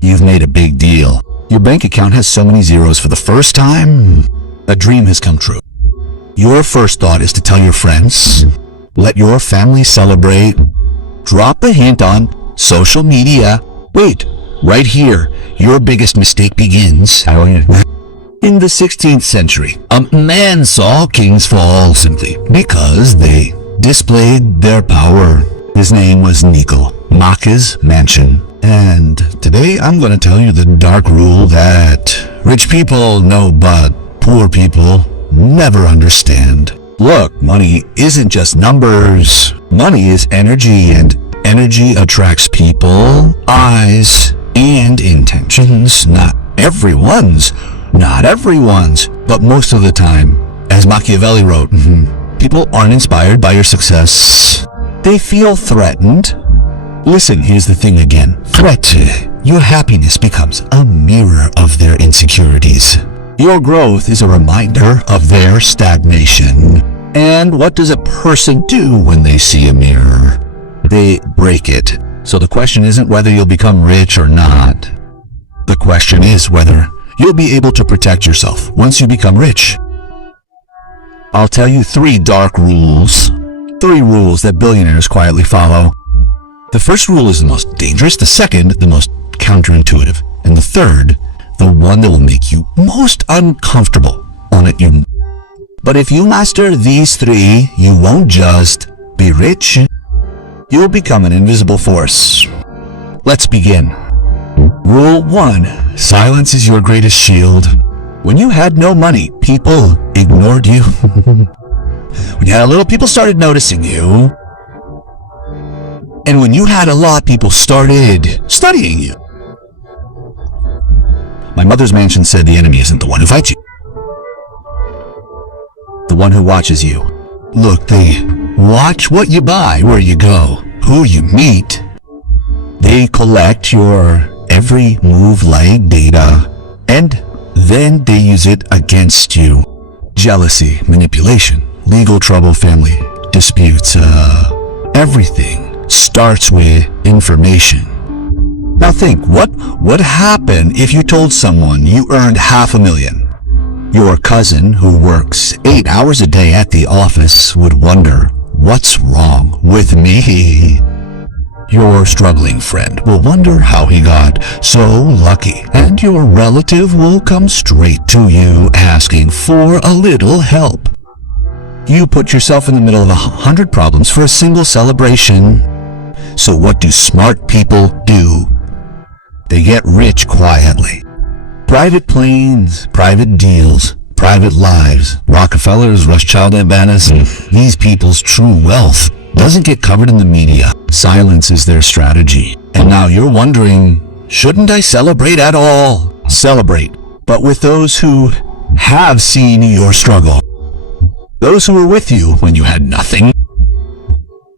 You've made a big deal. Your bank account has so many zeros for the first time. A dream has come true. Your first thought is to tell your friends. Let your family celebrate. Drop a hint on social media. Wait, right here, your biggest mistake begins. In the 16th century, a man saw kings fall simply because they displayed their power. His name was Nico, Macha's mansion. And today I'm going to tell you the dark rule that rich people know but poor people never understand. Look, money isn't just numbers. Money is energy, and energy attracts people, eyes, and intentions. Not everyone's, but most of the time. As Machiavelli wrote, people aren't inspired by your success. They feel threatened. Listen, here's the thing again. Threat. Your happiness becomes a mirror of their insecurities. Your growth is a reminder of their stagnation. And what does a person do when they see a mirror? They break it. So the question isn't whether you'll become rich or not. The question is whether you'll be able to protect yourself once you become rich. I'll tell you 3 dark rules. 3 rules that billionaires quietly follow. The first rule is the most dangerous, the second, the most counterintuitive, and the third, the one that will make you most uncomfortable on it. But if you master these 3, you won't just be rich, you'll become an invisible force. Let's begin. Rule 1. Silence is your greatest shield. When you had no money, people ignored you. When you had a little, people started noticing you. And when you had a lot, people started studying you. My mother's mansion said the enemy isn't the one who fights you, the one who watches you. Look, they watch what you buy, where you go, who you meet. They collect your every move like data, and then they use it against you. Jealousy, manipulation, legal trouble, family disputes, everything starts with information. Now think, what would happen if you told someone you earned $500,000? Your cousin, who works 8 hours a day at the office, would wonder, what's wrong with me? Your struggling friend will wonder how he got so lucky, and your relative will come straight to you asking for a little help. You put yourself in the middle of 100 problems for a single celebration. So what do smart people do? They get rich quietly. Private planes, private deals, private lives. Rockefellers, Rothschild and Bannis, these people's true wealth doesn't get covered in the media. Silence is their strategy. And now you're wondering, shouldn't I celebrate at all? Celebrate, but with those who have seen your struggle. Those who were with you when you had nothing.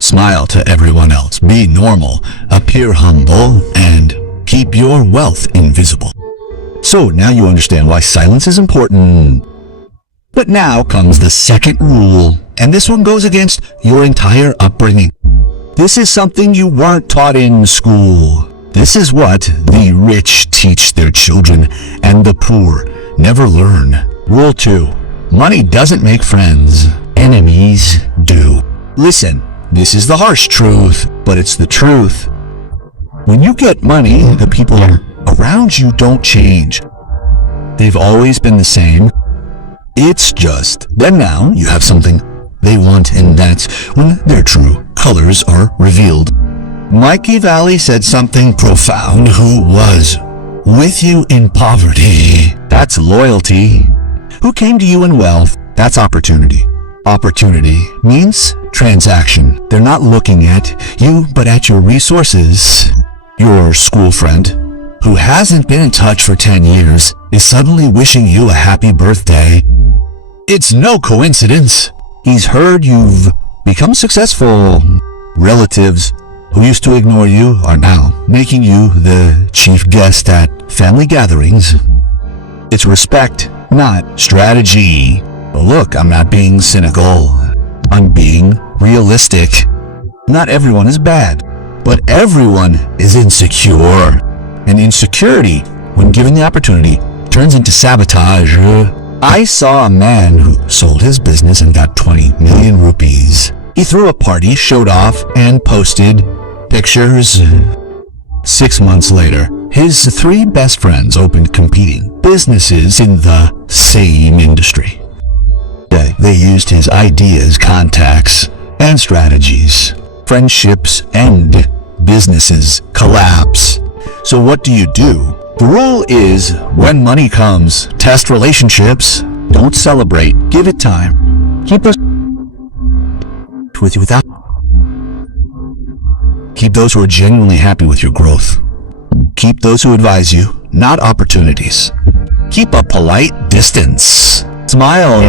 Smile to everyone else, be normal, appear humble, and keep your wealth invisible. So now you understand why silence is important. But now comes the second rule, and this one goes against your entire upbringing. This is something you weren't taught in school. This is what the rich teach their children, and the poor never learn. Rule 2. Money doesn't make friends. Enemies do. Listen, this is the harsh truth, but it's the truth. When you get money, the people around you don't change. They've always been the same. It's just that now you have something they want, and that's when their true colors are revealed. Machiavelli said something profound. Who was with you in poverty? That's loyalty. Who came to you in wealth? That's opportunity. Opportunity means transaction. They're not looking at you, but at your resources. Your school friend, who hasn't been in touch for 10 years, is suddenly wishing you a happy birthday. It's no coincidence. He's heard you've become successful. Relatives who used to ignore you are now making you the chief guest at family gatherings. It's respect, not strategy. Look, I'm not being cynical. I'm being realistic. Not everyone is bad, but everyone is insecure. And insecurity, when given the opportunity, turns into sabotage. I saw a man who sold his business and got 20 million rupees. He threw a party, showed off, and posted pictures. 6 months later, his 3 best friends opened competing businesses in the same industry. They used his ideas, contacts, and strategies. Friendships end, businesses collapse. So what do? The rule is, when money comes, test relationships. Don't celebrate. Give it time. Keep those with you without. Keep those who are genuinely happy with your growth. Keep those who advise you, not opportunities. Keep a polite distance. Smile.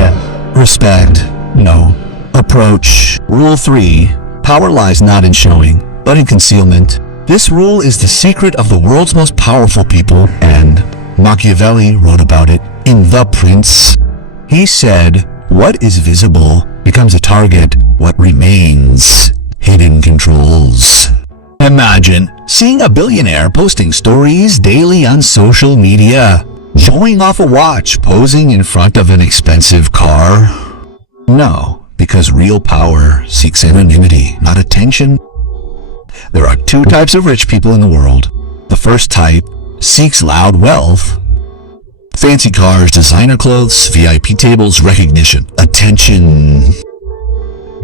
Respect. No. Approach. Rule 3. Power lies not in showing, but in concealment. This rule is the secret of the world's most powerful people, and Machiavelli wrote about it in The Prince. He said, "What is visible becomes a target. What remains hidden controls." Imagine seeing a billionaire posting stories daily on social media, showing off a watch, posing in front of an expensive car. No, because real power seeks anonymity, not attention. There are 2 types of rich people in the world. The first type seeks loud wealth. Fancy cars, designer clothes, VIP tables, recognition, attention.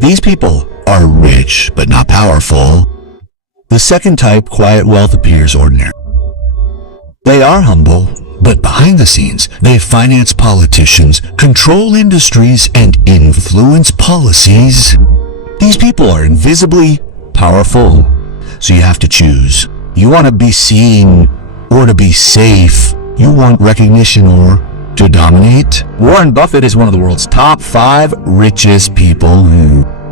These people are rich, but not powerful. The second type, quiet wealth, appears ordinary. They are humble, but behind the scenes, they finance politicians, control industries, and influence policies. These people are invisibly powerful. So you have to choose. You want to be seen or to be safe. You want recognition or to dominate. Warren Buffett is one of the world's top 5 richest people.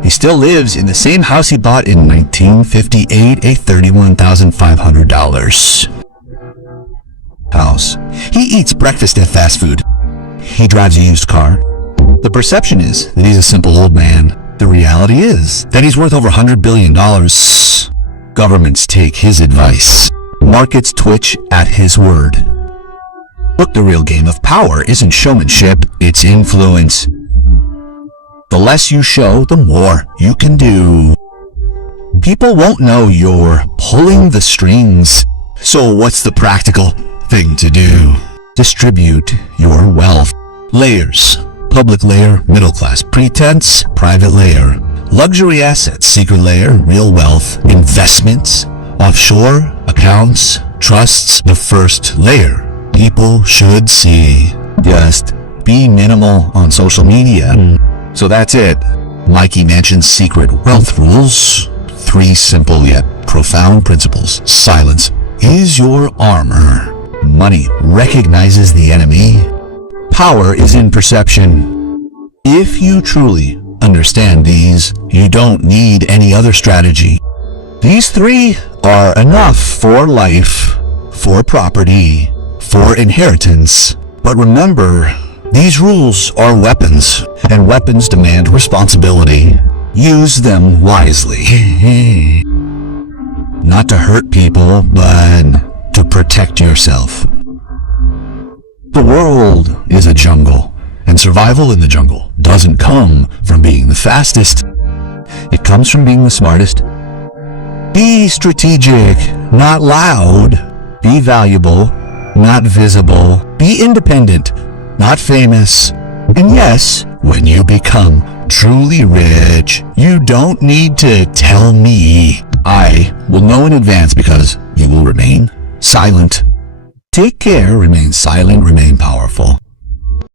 He still lives in the same house he bought in 1958, a $31,500 house. He eats breakfast at fast food. He drives a used car. The perception is that he's a simple old man. The reality is that he's worth over $100 billion. Governments take his advice. Markets twitch at his word. Look, the real game of power isn't showmanship, it's influence. The less you show, the more you can do. People won't know you're pulling the strings. So what's the practical thing to do? Distribute your wealth. Layers. Public layer, middle class. Pretense, private layer. Luxury assets, secret layer, real wealth, investments, offshore, accounts, trusts, the first layer. People should see. Just be minimal on social media. So that's it. Mikey mentions secret wealth rules. 3 simple yet profound principles. Silence is your armor. Money recognizes the enemy. Power is in perception. If you truly understand these, you don't need any other strategy. These 3 are enough for life, for property, for inheritance. But remember, these rules are weapons, and weapons demand responsibility. Use them wisely. Not to hurt people, but to protect yourself. The world is a jungle, and survival in the jungle doesn't come from being the fastest. It comes from being the smartest. Be strategic, not loud. Be valuable, not visible. Be independent, not famous. And yes, when you become truly rich, you don't need to tell me. I will know in advance because you will remain silent. Take care, remain silent, remain powerful.